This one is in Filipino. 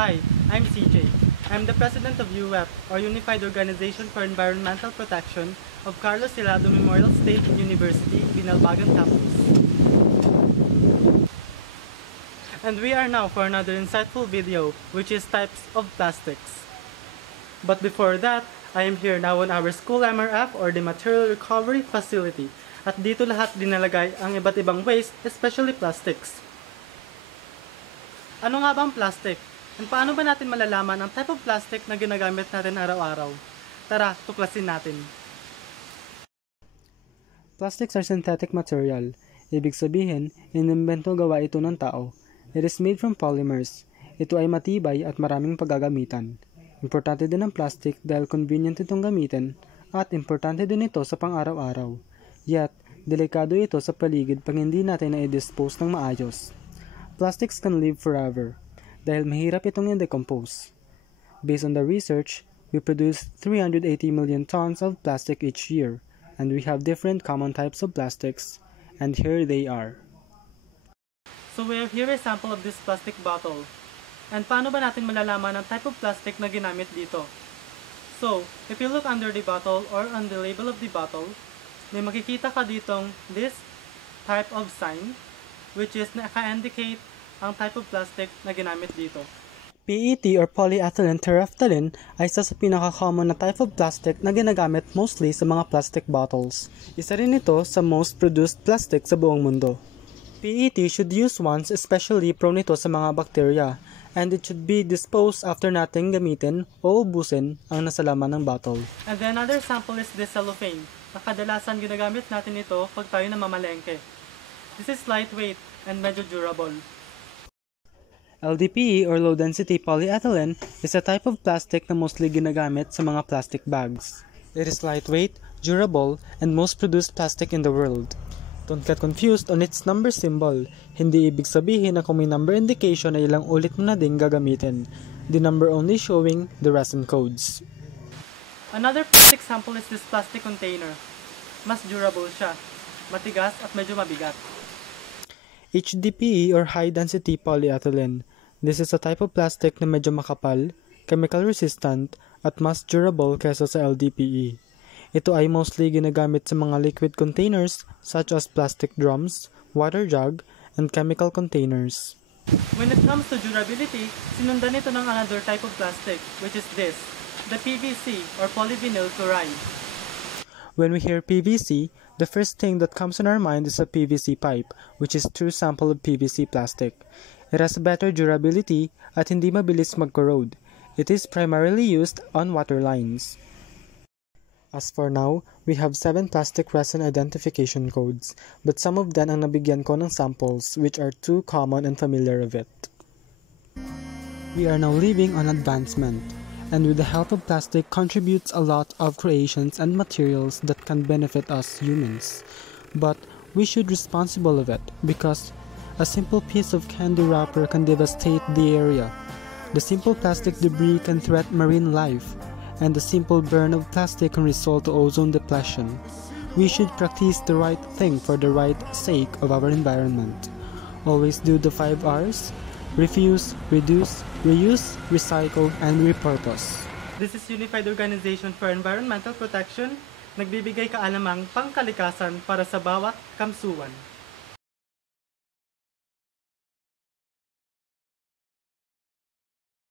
Hi, I'm CJ. I'm the president of UWEP, or Unified Organization for Environmental Protection of Carlos Hilado Memorial State University, Binalbagan Campus. And we are now for another insightful video, which is types of plastics. But before that, I am here now on our school MRF, or the Material Recovery Facility. At dito lahat dinalagay ang iba't ibang waste, especially plastics. Ano nga ba ang plastic? And paano ba natin malalaman ang type of plastic na ginagamit natin araw-araw? Tara, tuklasin natin. Plastics are synthetic material. Ibig sabihin, inimbento gawa ito ng tao. It is made from polymers. Ito ay matibay at maraming paggagamitan. Importante din ang plastic dahil convenient itong gamitin at importante din ito sa pang-araw-araw. Yet, delikado ito sa paligid pag hindi natin na-dispose ng maayos. Plastics can live forever dahil mahirap itong i-decompose. Based on the research, we produce 380 million tons of plastic each year, and we have different common types of plastics, and here they are. So we have here a sample of this plastic bottle. And paano ba natin malalaman ang type of plastic na ginamit dito? So, if you look under the bottle or on the label of the bottle, may makikita ka ditong this type of sign, which is naka-indicate ang type of plastic na ginamit dito. PET or polyethylene terephthalate ay isa sa pinaka-common na type of plastic na ginagamit mostly sa mga plastic bottles. Isa rin ito sa most produced plastic sa buong mundo. PET should use once, especially prone ito sa mga bakterya, and it should be disposed after nating gamitin o ubusin ang nasa laman ng bottle. And the another sample is this cellophane. Kadalasan ginagamit natin ito pag tayo namamalengke. This is lightweight and medyo durable. LDPE or low-density polyethylene is a type of plastic na mostly ginagamit sa mga plastic bags. It is lightweight, durable, and most produced plastic in the world. Don't get confused on its number symbol. Hindi ibig sabihin na kung may number indication ay ilang ulit mo na din gagamitin. The number only showing the resin codes. Another plastic sample is this plastic container. Mas durable siya, matigas at medyo mabigat. HDPE or high-density polyethylene. This is a type of plastic na medyo makapal, chemical resistant, at mas durable kaysa sa LDPE. Ito ay mostly ginagamit sa mga liquid containers such as plastic drums, water jug, and chemical containers. When it comes to durability, sinundan ito ng another type of plastic, which is this, the PVC or polyvinyl chloride. When we hear PVC, the first thing that comes in our mind is a PVC pipe, which is a true sample of PVC plastic. It has better durability at hindi mabilis mag-corrode. It is primarily used on water lines. As for now, we have 7 plastic resin identification codes, but some of them ang nabigyan ko ng samples which are too common and familiar of it. We are now living on advancement, and with the help of plastic contributes a lot of creations and materials that can benefit us humans. But we should be responsible of it, because a simple piece of candy wrapper can devastate the area. The simple plastic debris can threaten marine life, and the simple burn of plastic can result to ozone depletion. We should practice the right thing for the right sake of our environment. Always do the 5 R's: refuse, reduce, reuse, recycle, and repurpose. This is Unified Organization for Environmental Protection, nagbibigay kaalamang pangkalikasan para sa bawat kamsuan.